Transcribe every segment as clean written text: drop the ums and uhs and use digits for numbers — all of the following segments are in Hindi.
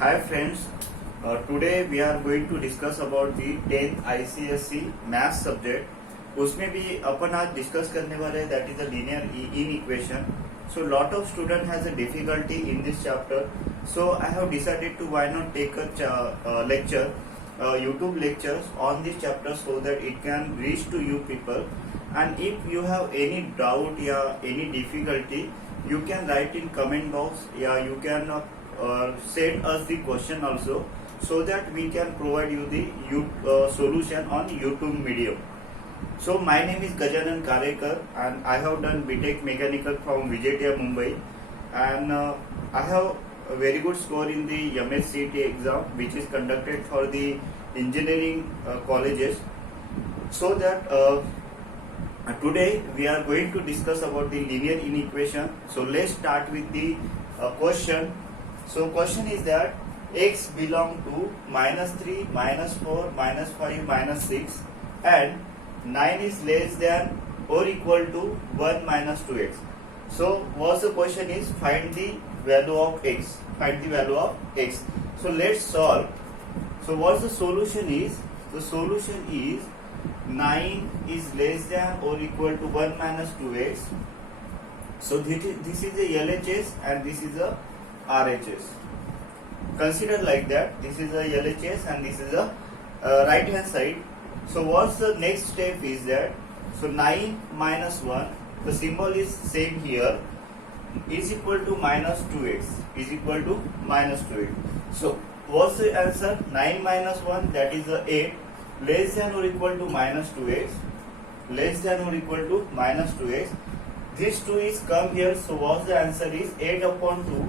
Hi friends, today we are going to discuss about the 10th ICSE maths subject. उसमें भी अपन आज डिस्कस करने वाले हैं that is a linear in equation. So lot of student has a difficulty in this chapter. So I have decided to why not take a lecture, YouTube lectures on this chapter so that it can reach to you people. And if you have any doubt या any difficulty, you can write in comment box. या you can send us the question also so that we can provide you the solution on YouTube video. So my name is Gajanan Karekar and I have done BTech Mechanical from Vijaytia Mumbai, and I have a very good score in the MSCT exam which is conducted for the engineering colleges. So that today we are going to discuss about the linear inequation. So let's start with the question. So question is that x belong to -3, -4, -5, -6 and 9 is less than or equal to 1 minus 2x. So what the question is, find the value of x. Find the value of x. So let's solve. So what the solution is? The solution is 9 is less than or equal to 1 minus 2x. So this is a LHS and this is a RHS. Consider like that. This is a LHS and this is a right hand side. So what's the next step is that, so 9 minus 1, the symbol is same here, is equal to minus 2x, is equal to minus 2x. So what's the answer? 9 minus 1, that is a 8, less than or equal to minus 2x, less than or equal to minus 2x. This 2 is come here, so what's the answer is 8 upon 2,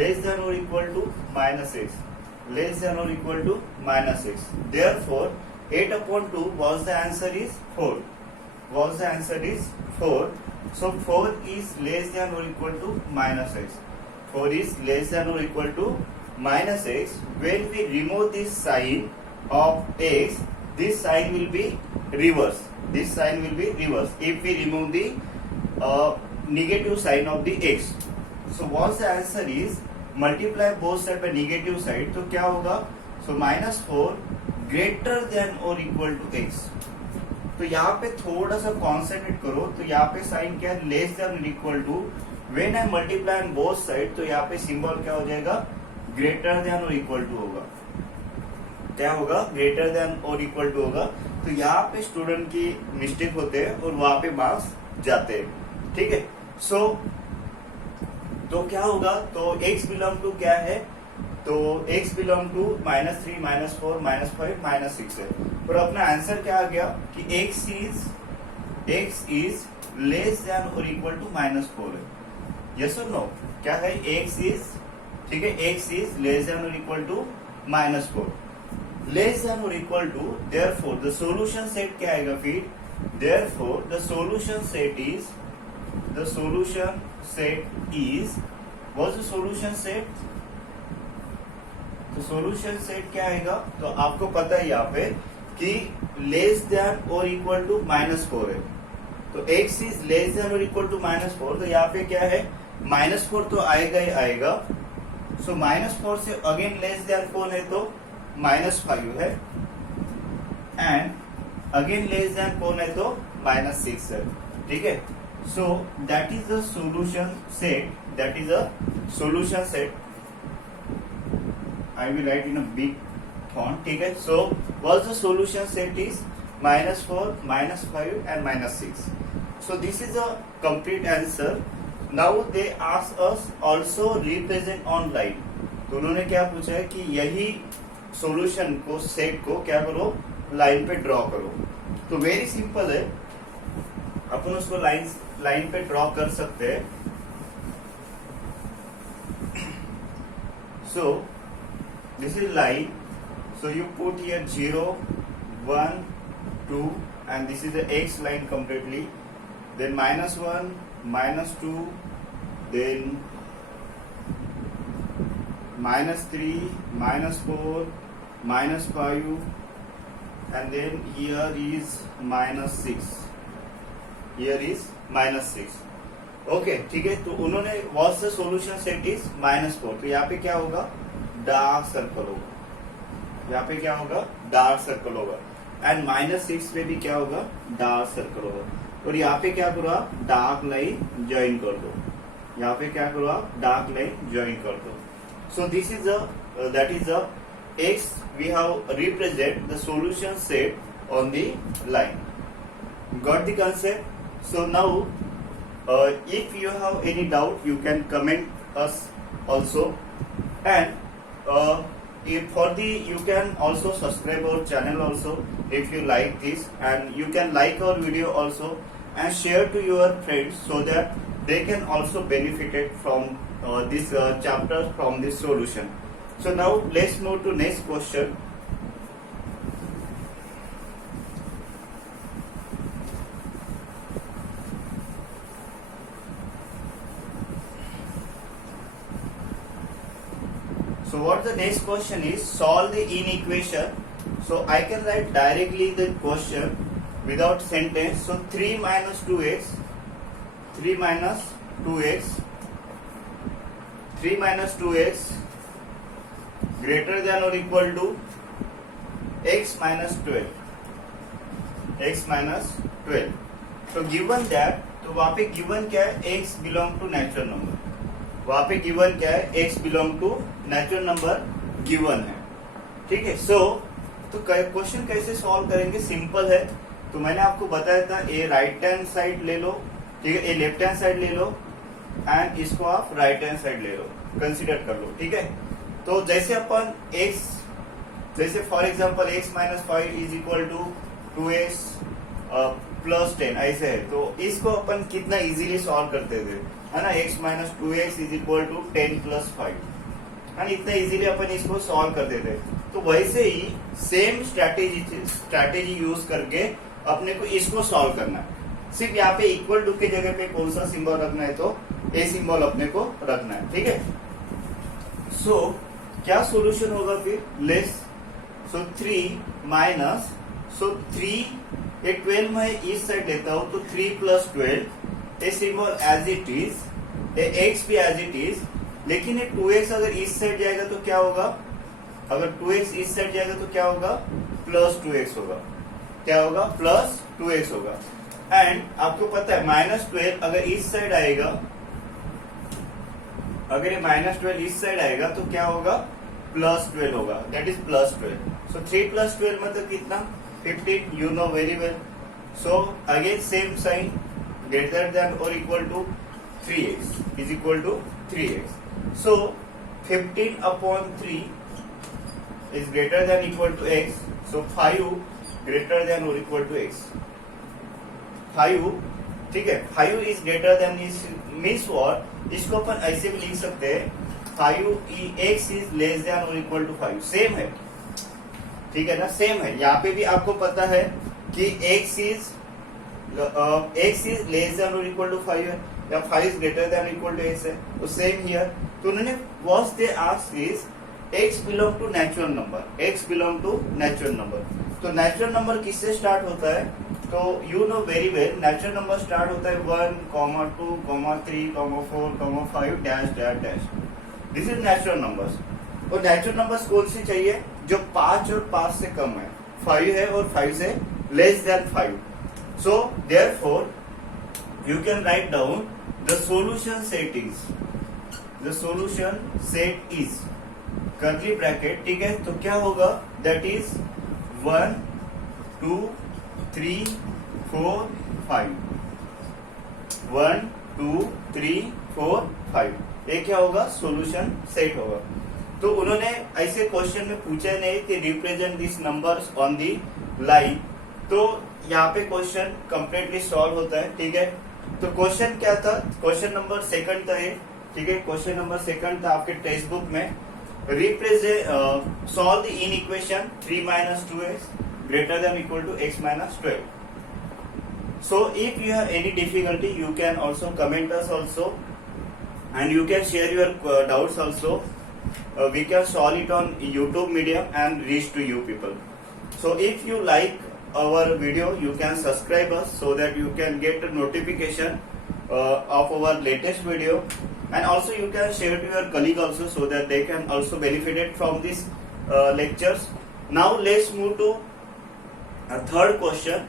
less than or equal to minus x, less than or equal to minus x. Therefore 8 upon 2 was the answer is 4. Was the answer is 4. So 4 is less than or equal to minus x. 4 is less than or equal to minus x. When we remove this sign of x, this sign will be reverse. This sign will be reverse if we remove the negative sign of the x. So what the answer is, multiply both side by negative side. तो क्या होगा? So -4 greater than or equal to x. तो यहाँ पे थोड़ा सा कॉन्सेंट्रेट करो. तो यहाँ पे साइन क्या है? लेस देन और equal to. When I multiply on both side, तो यहाँ पे सिंबल क्या हो जाएगा? ग्रेटर देन और इक्वल टू होगा. क्या होगा? ग्रेटर देन और इक्वल टू होगा. तो यहाँ पे स्टूडेंट की मिस्टेक होते हैं और वहां पे मार्क्स जाते हैं. ठीक है. सो तो क्या होगा? तो x बिलोंग टू क्या है? तो x बिलोंग टू -3, -4, -5, -6 है. और अपना आंसर क्या आ गया कि x इज लेस देन और इक्वल टू -4 है. यस और नो? क्या है? x इज, ठीक है, x इज लेस देन और इक्वल टू -4, लेस देन और equal to. Therefore the solution set क्या आएगा फिर? Therefore the solution set is, the solution set is, what's the solution set? तो solution set क्या आएगा? तो आपको पता है यहाँ पे कि लेस देन और इक्वल टू -4 है. तो x इज लेस देन और इक्वल टू -4. तो यहाँ पे क्या है? -4 तो आएगा ही आएगा. सो -4 से अगेन लेस देन 4 है तो -5 है, एंड अगेन लेस देन 4 है तो -6 है. ठीक है. So that is the solution set. That is a solution set. I will write in a big font. ठीक है. So what's the solution set is -4, -5 and -6. So this is a complete answer. Now they ask us also represent on line. तो उन्होंने क्या पूछा है कि यही solution को, सेट को क्या करो? लाइन पे ड्रॉ करो. तो वेरी सिंपल है, अपन उसको लाइन पे ड्रॉ कर सकते हैं. So this is line. So you put here 0, 1, 2 and this is the X line completely. Then -1, -2, then -3, -4, -5 and then here is -6. Here is -6. Okay. ठीक है. तो उन्होंने what's the solution set is -4. तो यहाँ पे क्या होगा? डार्क सर्कल होगा, यहाँ पे क्या होगा, डार्क सर्कल होगा। एंड -6 में भी क्या होगा, डार्क सर्कल होगा। और यहाँ पे क्या करो आप, डार्क लाइन ज्वाइन कर दो, यहाँ पे क्या करो आप, डार्क लाइन ज्वाइन कर दो। सो this is that is x we have represent the solution set on the line. Got the concept? So now if you have any doubt you can comment us also, and if for the you can also subscribe our channel also if you like this, and you can like our video also and share to your friends so that they can also benefited from this chapter, from this solution. So now let's move to next question. So what the next question is, solve the inequation. So I can write directly the question without sentence. So 3 minus 2x, 3 minus 2x, 3 minus 2x greater than or equal to x minus 12, x minus 12. So given that, तो वहाँ पे given क्या है, x belong to natural number, वहाँ पे given क्या है, x belong to natural number given है, ठीक है। So तो क्वेश्चन कैसे सॉल्व करेंगे, सिंपल है। तो मैंने आपको बताया था, ए राइट हैंड साइड ले लो, ठीक है, ए लेफ्ट हैंड साइड ले लो एंड इसको आप राइट हैंड साइड ले लो, कंसिडर कर लो, ठीक है। तो जैसे अपन x, जैसे for example x minus 5 is equal to 2x plus 10 ऐसे है, तो इसको अपन कितना इजीली सॉल्व करते थे, है ना, x minus 2x is equal to 10 plus 5, है ना, इतना इजीली अपन इसको सॉल्व करते थे। तो वैसे ही सेम स्ट्रैटेजी यूज करके अपने को इसको सॉल्व करना है। सिर्फ यहाँ पे इक्वल टू के जगह पे कौन सा सिंबल रखना है, तो ए सिंबल अपने को रखना है, ठीक है। सो क्या सॉल्यूशन होगा फिर, लेस, सो 3 माइनस, सो 3 ये 12 मैं इस साइड लेता हूं तो 3 plus 12, a symbol as it is, a x भी एज इट इज, लेकिन ये 2x अगर इस साइड जाएगा तो क्या होगा, अगर 2x इस साइड जाएगा तो क्या होगा, प्लस 2x होगा, क्या होगा, प्लस 2x होगा। एंड आपको पता है -12 अगर इस साइड आएगा, अगर ये -12 इस साइड आएगा तो क्या होगा, +12 होगा, दैट इज +12। सो 3 प्लस 12 मतलब कितना, 15, you know very well. So again same sign, greater than और equal to 3x is equal to 3x। So 15/3 is greater than equal to x, so 5 greater than or equal to x, 5, ठीक है, 5 is greater than is means what, इसको अपन ऐसे भी लिख सकते हैं, 5x is less than or equal to 5, same है, ठीक है ना, सेम है। यहाँ पे भी आपको पता है कि x is less than or equal to 5 है, या 5 is greater than or equal to x है, तो सेम हियर। तो उन्होंने what they asked is x belong to natural number, x belong to natural number. तो नेचुरल नंबर किससे स्टार्ट होता है, तो you know very well, natural number start होता है 1, 2, 3, 4, 5 dash dash dash, this is natural numbers. और नेचुरल नंबर्स कौन सी चाहिए, जो 5 और 5 से कम है, 5 है और 5 से less than 5। So therefore you can write down the solution set is, the solution set is curly bracket, ठीक है। तो क्या होगा, दैट इज 1, 2, 3, 4, 5, 1, 2, 3, 4, 5, ये क्या होगा, सॉल्यूशन सेट होगा। तो उन्होंने ऐसे क्वेश्चन में पूछा नहीं कि represent this numbers on the line, तो यहाँ पे क्वेश्चन कंप्लीटली सॉल्व होता है, ठीक है। तो क्वेश्चन क्या था, क्वेश्चन नंबर 2 था ये, ठीक है, क्वेश्चन नंबर 2 था आपके टेक्स्ट बुक में, represent solve the inequation 3 minus 2x greater than equal to x minus 12. So if you have any difficulty you can also comment us also, and you can share your doubts also, we can solve it on YouTube medium and reach to you people. So if you like our video you can subscribe us so that you can get a notification of our latest video, and also you can share to your colleague also, so that they can also benefited from this lectures. Now let's move to a third question.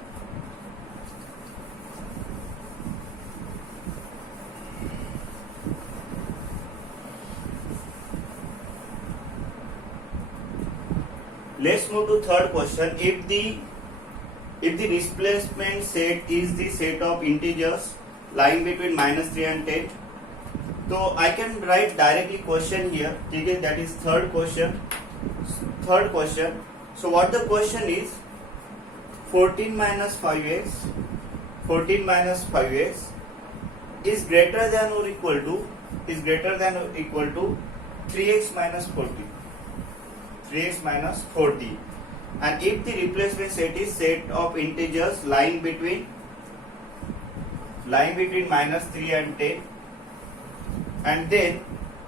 Let's move to third question. If the displacement set is the set of integers lying between -3 and 10, so I can write directly question here. Okay, that is third question. So what the question is, 14 minus 5x is greater than or equal to 3x minus 40. 3x minus 40, and if the replacement set is set of integers lying between -3 and 10, and then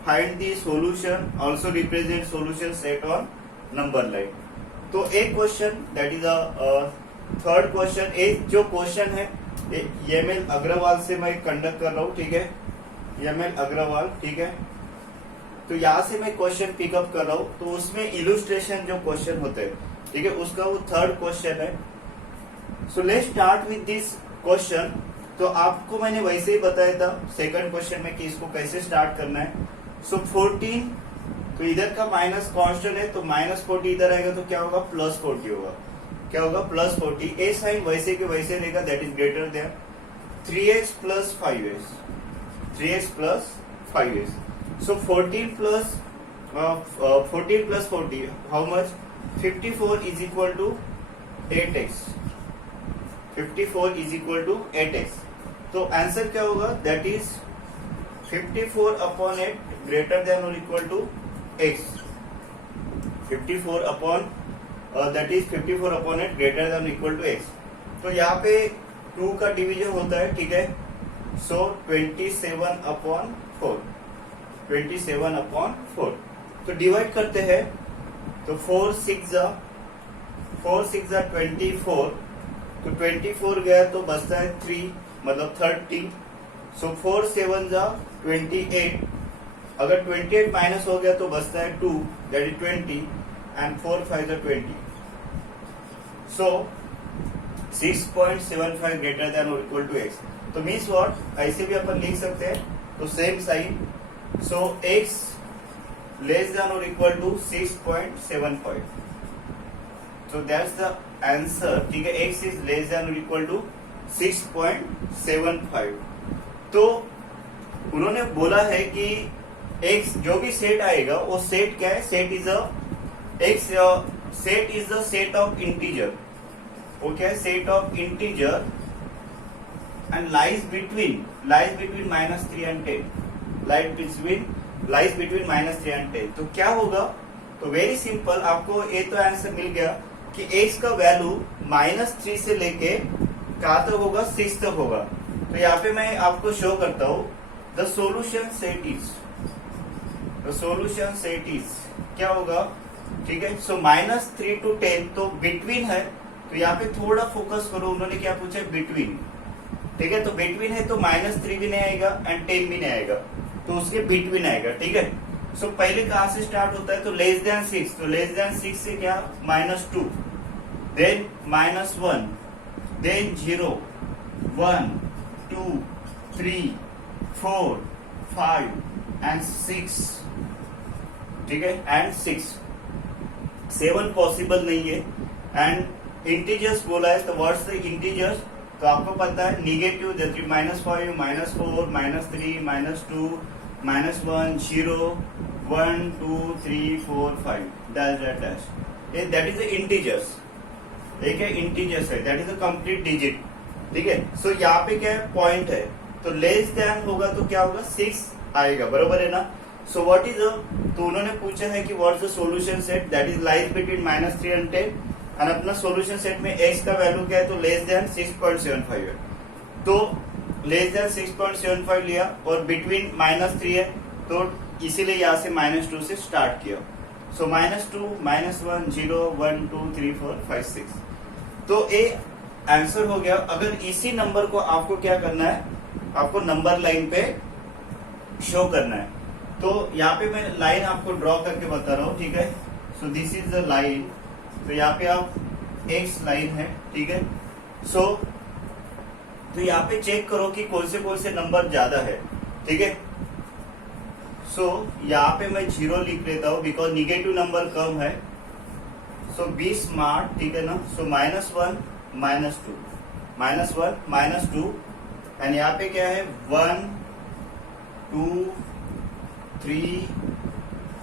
find the solution, also represent solution set on number line. तो एक question, that is a third question, एक जो क्वेश्चन है एमएल अग्रवाल से मैं कंडक्ट कर रहा हूँ, ठीक है, एमएल अग्रवाल, ठीक है। तो यहाँ से मैं क्वेश्चन पिकअप कर रहा हूँ, तो उसमें इलुस्ट्रेशन जो क्वेश्चन होते हैं, ठीक है, उसका वो थर्ड क्वेश्चन है। So let's start with this question. तो आपको मैंने वैसे ही बताया था सेकंड क्वेश्चन में कि इसको कैसे स्टार्ट करना है। सो 14, तो इधर का माइनस कांस्टेंट है, तो -40 इधर आएगा तो क्या होगा, +40 होगा। क्या होगा, +40। ए साइन वैसे के वैसे रहेगा, that is greater than 3x plus 5s, 3x plus 5s। So 14 plus 40, how much? 54 is equal to 8x. 54 is equal to 8x. तो आंसर क्या होगा, that is 54 upon 8 greater than or equal to x. 54 upon that is 54 upon 8 greater than or equal to x. तो यहाँ पे 2 का डिवीजन होता है, ठीक है। सो 27 upon 4, 27 upon 4। तो डिवाइड करते हैं, तो 4 6 जा 24, तो 24 गया तो बचता है 3, मतलब 30। सो 4 7 जा 28, अगर 28 माइनस हो गया तो बचता है 2, दैट इज 20, एंड 4 5 जा 20। सो 6.75 ग्रेटर देन और इक्वल टू एक्स। तो मीन्स व्हाट, ऐसे भी अपन लिख सकते हैं, तो सेम साइन। सो x लेस देन और equal to 6.75, so that's the answer, ठीक है। x is less than or equal to 6.75। तो उन्होंने बोला है कि x जो भी सेट आएगा वो सेट क्या है, set is the set of integer. वो क्या है, set of integer and lies between -3 and 10, lies between -3 and 10। तो क्या होगा, तो वेरी सिंपल, आपको ये तो आंसर मिल गया कि x का वैल्यू -3 से लेके कहाँ तक होगा, 6 तक होगा। तो यहाँ पे मैं आपको शो करता हूँ, द सोल्यूशन सेट इज क्या होगा, ठीक है। सो -3 to 10 तो बिटवीन है, तो यहाँ पे थोड़ा फोकस करो, उन्होंने क्या पूछा है, बिटवीन, ठीक है। तो बिटवीन है तो -3 भी नहीं आएगा एंड 10 भी नहीं आएगा, तो उसके बिटवीन आएगा, ठीक है। सो पहले कहां से स्टार्ट होता है, तो लेस देन 6, तो लेस देन 6 से क्या, -2, देन -1, देन 0, 1 2 3 4 5 एंड 6, ठीक है, एंड 6 7 पॉसिबल नहीं है। एंड इंटीजर्स बोला है, तो व्हाट्स द इंटीजर्स, तो आपको पता है negative, that is -5 -4 -3 -2 -1 0 1 2 3 4 5 dash, that is the integers. एक है इंटीजर्स है, that is the complete digit, ठीक है। सो यहाँ पे क्या है, पॉइंट है, तो लेस देन होगा तो क्या होगा, 6 आएगा, बरोबर है ना। सो व्हाट इज तो उन्होंने पूछा है कि what's the solution set, that is lies between -3 and 10, और अपना सॉल्यूशन सेट में x का वैल्यू क्या है, तो लेस देन 6.75 है। तो लेस देन 6.75 लिया और बिटवीन -3 है, तो इसीलिए यहाँ से -2 से स्टार्ट किया। सो -2 -1 0 1 2 3 4 5 6, तो ये आंसर हो गया। अगर इसी नंबर को आपको क्या करना है, आपको नंबर लाइन पे शो करना है। तो यहाँ पे मैं लाइन आपको ड्रॉ करके बता रहा हूँ, ठीक है। सो दिस इज द लाइन। तो यहाँ पे आप एक्स लाइन है, ठीक है। सो तो यहाँ पे चेक करो कि कौन से नंबर ज्यादा है, ठीक है। सो यहाँ पे मैं 0 लिख लेता हूँ बिकॉज निगेटिव नंबर कम है। सो बी स्मार्ट, ठीक है ना। सो -1 -1 -2 एंड यहाँ पे क्या है 1 2 3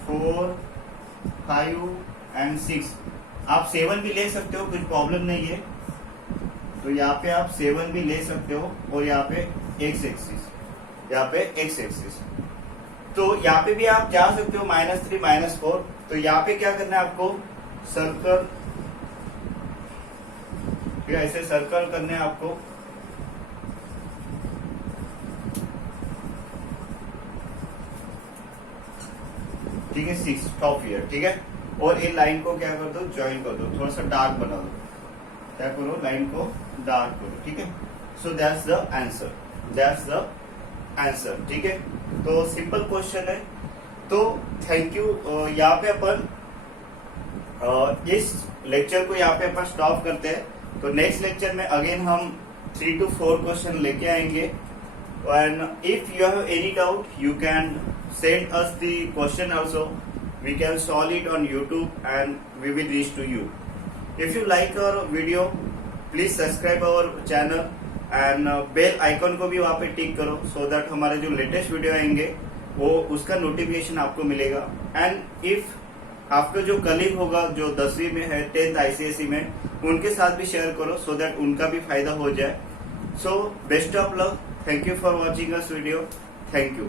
4 5 एंड 6। आप 7 भी ले सकते हो, कुछ प्रॉब्लम नहीं है। तो यहाँ पे आप 7 भी ले सकते हो और यहाँ पे x एक्सिस, यहाँ पे x एक्सिस। तो यहाँ पे भी आप जा सकते हो -3 -4। तो यहाँ पे क्या करना है आपको, सर्कल, ऐसे सर्कल करने हैं आपको। ठीक है, 6 टॉप ईयर, ठीक है। और ये लाइन को क्या कर दो, ज्वाइन कर दो, थोड़ा सा डार्क बना दो। क्या करो, लाइन को डार्क करो, ठीक है। So that's the answer, that's the answer, ठीक है। तो सिंपल क्वेश्चन है। तो थैंक यू। यहाँ पे अपन इस लेक्चर को यहाँ पे अपन स्टॉप करते हैं। तो नेक्स्ट लेक्चर में अगेन हम 3 to 4 क्वेश्चन लेके आएंगे। And if you have any doubt you can send us the question also. We can solve it on YouTube and we will reach to you. If you like our video, please subscribe our channel and bell icon को भी वहाँ पे टिक करो so that हमारे जो लेटेस्ट वीडियो आएंगे वो उसका नोटिफिकेशन आपको मिलेगा। एंड इफ आपका जो कलीग होगा जो 10वीं में है, 10th ICSE में, उनके साथ भी शेयर करो so that उनका भी फायदा हो जाए। So best of luck. Thank you for watching us video. Thank you.